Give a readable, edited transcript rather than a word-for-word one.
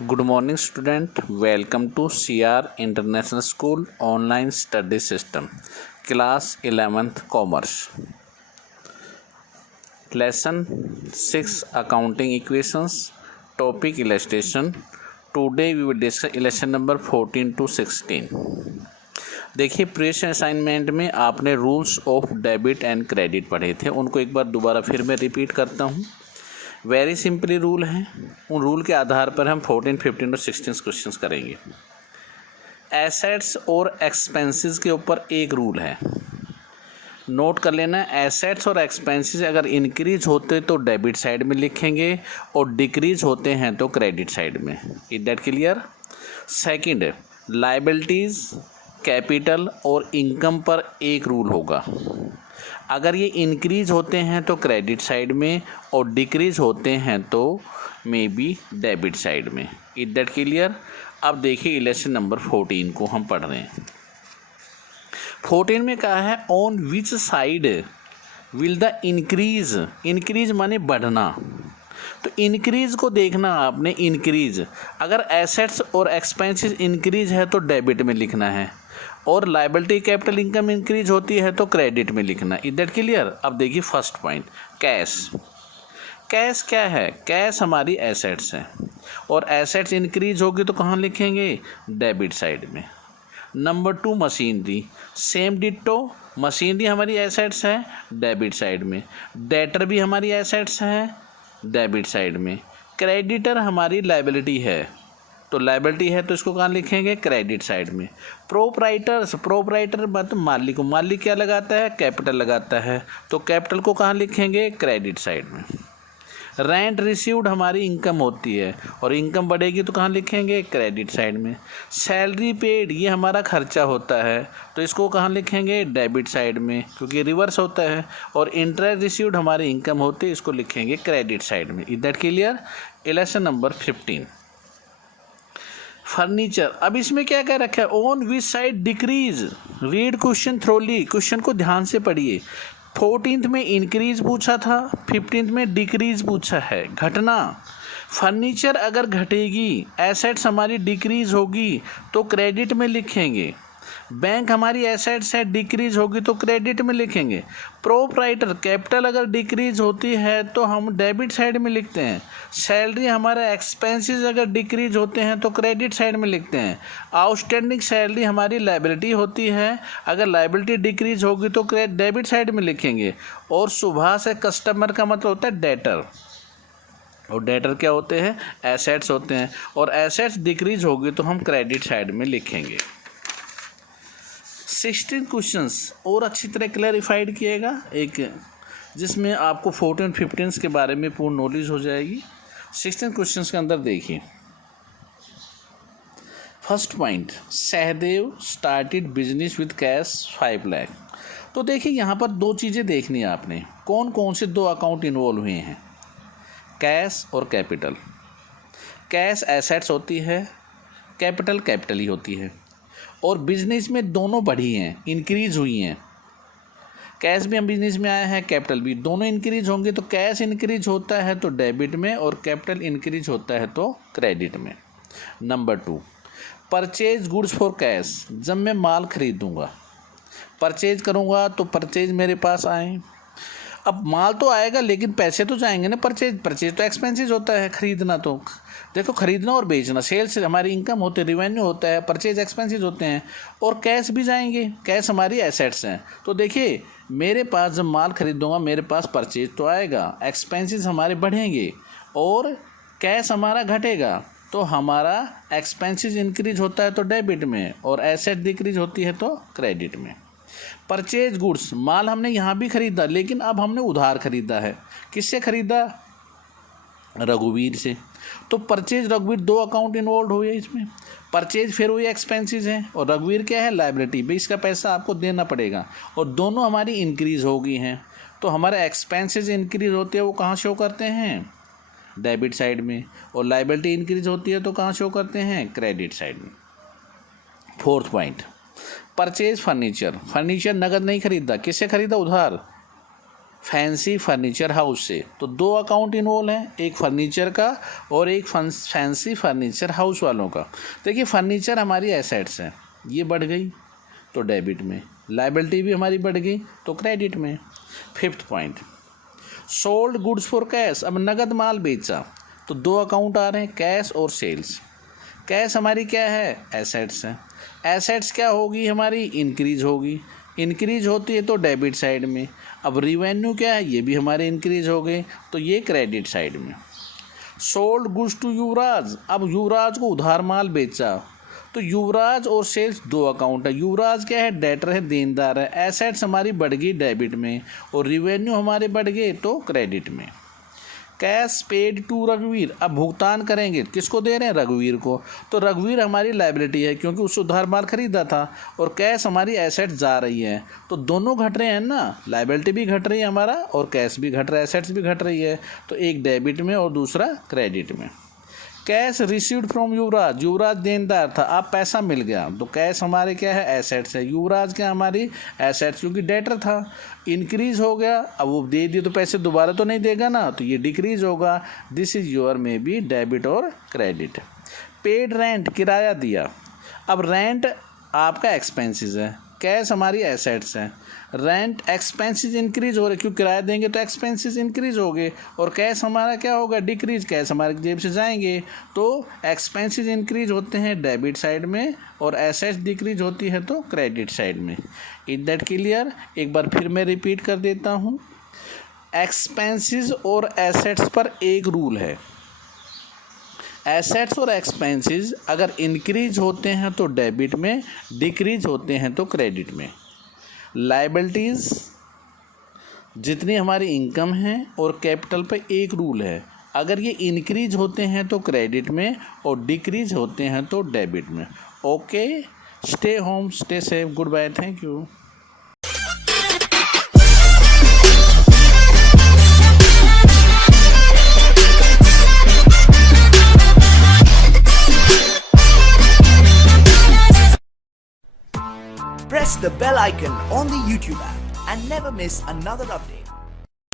Good morning, student. Welcome to CR International School Online Study System, Class 11th Commerce. Lesson 6 Accounting Equations. Topic Illustration. Today we will discuss illustration number 14 to 16. देखिए previous assignment में आपने rules of debit and credit पढ़े थे, उनको एक बार दोबारा फिर मैं रिपीट करता हूँ. वेरी सिंपली रूल हैं, उन रूल के आधार पर हम 14, 15 और 16 क्वेश्चंस करेंगे. एसेट्स और एक्सपेंसेस के ऊपर एक रूल है, नोट कर लेना. एसेट्स और एक्सपेंसेस अगर इंक्रीज होते तो डेबिट साइड में लिखेंगे और डिक्रीज होते हैं तो क्रेडिट साइड में. Is that clear? Second, liabilities, capital और इनकम पर एक रूल होगा. अगर ये इंक्रीज होते हैं तो क्रेडिट साइड में और डिक्रीज होते हैं तो मे बी डेबिट साइड में. Is that clear? अब देखिए इलेक्शन नंबर 14 को हम पढ़ रहे हैं. 14 में कहा है on which side will the increase माने बढ़ना. तो इंक्रीज को देखना आपने. इंक्रीज अगर एसेट्स और एक्सपेंसेस इंक्रीज है तो डेबिट में लिखना है, और लायबिलिटी कैपिटल इनकम इंक्रीज होती है तो क्रेडिट में लिखना. Is that clear? अब देखिए फर्स्ट पॉइंट, कैश. कैश क्या है? कैश हमारी एसेट्स है और एसेट्स इंक्रीज होगी तो कहाँ लिखेंगे? डेबिट साइड में. Number 2, machinery. Same ditto. Machinery हमारी एसेट्स है, डेबिट साइड में. डेटर भी हमारी एसेट्स है, डेबिट साइड में. क्रेडिटर हमारी लायबिलिटी है, तो लायबिलिटी है तो इसको कहाँ लिखेंगे? क्रेडिट साइड में. प्रोपराइटर मतलब मालिक. मालिक क्या लगाता है? कैपिटल लगाता है, तो कैपिटल को कहाँ लिखेंगे? क्रेडिट साइड में. रेंट रिसीव्ड हमारी इनकम होती है और इनकम बढ़ेगी तो कहाँ लिखेंगे? क्रेडिट साइड में. सैलरी पेड ये हमारा खर्चा होता है तो इसको कहाँ लिखेंगे? डेबिट साइड में, क्योंकि रिवर्स होता है. और इंटरेस्ट रिसीव्ड हमारी इनकम होती है, इसको लिखेंगे क्रेडिट साइड में. Is that clear? Election number 15, furniture. अब इसमें क्या कह रखा है? On which side decrease. Read question thoroughly. Question को ध्यान से पढ़िए. 14th में इंक्रीज पूछा था, 15th में डिक्रीज पूछा है. घटना, फर्नीचर अगर घटेगी, एसेट्स हमारी डिक्रीज होगी तो क्रेडिट में लिखेंगे. बैंक हमारी एसेट्स है, डिक्रीज होगी तो क्रेडिट में लिखेंगे. प्रोपराइटर कैपिटल अगर डिक्रीज होती है तो हम डेबिट साइड में लिखते हैं. सैलरी हमारा एक्सपेंसेस अगर डिक्रीज होते हैं तो क्रेडिट साइड में लिखते हैं. आउटस्टैंडिंग सैलरी हमारी लायबिलिटी होती है, अगर लायबिलिटी डिक्रीज होगी तो डेबिट साइड में लिखेंगे. और सुबह से कस्टमर का मतलब होता है डेटर, और डेटर क्या होते हैं? एसेट्स होते हैं, और एसेट्स डिक्रीज होगी तो हम क्रेडिट साइड में लिखेंगे. 16 क्वेश्चंस और अच्छी तरह क्लैरिफाइड किएगा, एक जिसमें आपको 14, 15 के बारे में पूर्ण नॉलेज हो जाएगी. 16 क्वेश्चंस के अंदर देखिए. First point, Sahdev started business with cash 5 lakh. तो देखिए यहाँ पर दो चीज़ें देखनी है आपने. कौन कौन से दो अकाउंट इन्वॉल्व हुए हैं? कैश और कैपिटल. कैश एसेट्स होती है, कैपिटल ही होती है, और बिजनेस में दोनों बढ़ी हैं, इंक्रीज हुई हैं. कैश भी हम बिजनेस में आया है, कैपिटल भी, दोनों इंक्रीज होंगे तो कैश इंक्रीज होता है तो डेबिट में, और कैपिटल इंक्रीज होता है तो क्रेडिट में. Number 2, purchase goods for cash. जब मैं माल खरीदूंगा, परचेज करूंगा तो परचेज मेरे पास आए. अब माल तो आएगा लेकिन पैसे तो जाएंगे ना. परचेज तो एक्सपेंसेस होता है, खरीदना तो देखो, खरीदना और बेचना, सेल्स हमारी इनकम होती है, रिवेन्यू होता है, परचेज एक्सपेंसेस होते हैं, और कैश भी जाएंगे. कैश हमारी एसेट्स हैं. तो देखिए मेरे पास जब माल खरीदूंगा मेरे पास परचेज तो आएगा, एक्सपेंसेस हमारे बढ़ेंगे और कैश हमारा घटेगा, तो हमारा एक्सपेंसेस इंक्रीज होता है तो डेबिट में, और एसेट डिक्रीज होती है तो क्रेडिट में. परचेज गुड्स, माल हमने यहाँ भी खरीदा लेकिन अब हमने उधार खरीदा है. किससे खरीदा? रघुवीर से. तो परचेज रघुवीर, दो अकाउंट इन्वॉल्व हुए इसमें. परचेज फिर हुई एक्सपेंसेस हैं, और रघुवीर क्या है? लायबिलिटी भी, इसका पैसा आपको देना पड़ेगा, और दोनों हमारी इंक्रीज हो गई हैं. तो हमारे एक्सपेंसेस इंक्रीज होते हैं, वो कहाँ शो करते हैं? डेबिट साइड में. और लायबिलिटी इंक्रीज होती है तो कहाँ शो करते हैं? क्रेडिट साइड में. Fourth point, purchase furniture. Furniture नगद नहीं खरीदा, किससे खरीदा? उधार. फैंसी फर्नीचर हाउस से। तो दो अकाउंट इन्वॉल्व हैं, एक फर्नीचर का और एक फैंसी फर्नीचर हाउस वालों का। देखिए फर्नीचर हमारी एसेट्स हैं, ये बढ़ गई तो डेबिट में, लायबिलिटी भी हमारी बढ़ गई तो क्रेडिट में। Fifth point, sold goods for cash, अब नगद माल बेचा तो दो अकाउंट आ रहे हैं, कैश और सेल्स। कैश हमारी क्या है, एसेट्स है। एसेट्स क्या होगी हमारी, इंक्रीज होगी, इंक्रीज होती है तो डेबिट साइड में। अब रिवेन्यू क्या है, ये भी हमारे इंक्रीज हो गए तो ये क्रेडिट साइड में। सोल्ड गुड्स टू युवराज, अब युवराज को उधार माल बेचा तो युवराज और सेल्स दो अकाउंट है। युवराज क्या है, डेटर है, देनदार है। एसेट्स हमारी बढ़ गई डेबिट में और रिवेन्यू हमारे बढ़ गए तो क्रेडिट में। कैश पेड टू रघुवीर, अब भुगतान करेंगे, किसको दे रहे हैं, रघुवीर को, तो रघुवीर हमारी लायबिलिटी है क्योंकि उससे उधार माल खरीदा था, और कैश हमारी एसेट्स जा रही है तो दोनों घट रहे हैं ना, लायबिलिटी भी घट रही है हमारा और कैश भी घट रहा है, एसेट्स भी घट रही है, तो एक डेबिट में और दूसरा क्रेडिट में। कैश रिसीव्ड फ्रॉम युवराज, युवराज देनदार था, अब पैसा मिल गया तो कैश हमारे क्या है, एसेट्स है। युवराज क्या हमारी एसेट्स, क्योंकि डेटर था, इंक्रीज हो गया, अब वो दे दिए तो पैसे दोबारा तो नहीं देगा ना, तो ये डिक्रीज होगा। दिस इज योर में बी डेबिट और क्रेडिट। पेड रेंट, किराया दिया, अब रेंट आपका एक्सपेंसेस है, कैश हमारी एसेट्स हैं। रेंट एक्सपेंसेस इंक्रीज हो रहे, क्योंकि किराया देंगे तो एक्सपेंसेस इंक्रीज हो गए, और कैश हमारा क्या होगा, डिक्रीज, कैश हमारे जेब से जाएंगे तो एक्सपेंसेस इंक्रीज होते हैं डेबिट साइड में और एसेट्स डिक्रीज होती है तो क्रेडिट साइड में। Is that clear? एक बार फिर मैं रिपीट कर देता हूँ। एक्सपेंसेस और एसेट्स पर एक रूल है, एसेट्स और एक्सपेंसेस अगर इंक्रीज होते हैं तो डेबिट में, डिक्रीज होते हैं तो क्रेडिट में। लायबिलिटीज़ जितनी हमारी इनकम है और कैपिटल पे एक रूल है, अगर ये इंक्रीज होते हैं तो क्रेडिट में और डिक्रीज होते हैं तो डेबिट में। Okay, stay home, stay safe, goodbye, thank you. Press the bell icon on the YouTube app and never miss another update.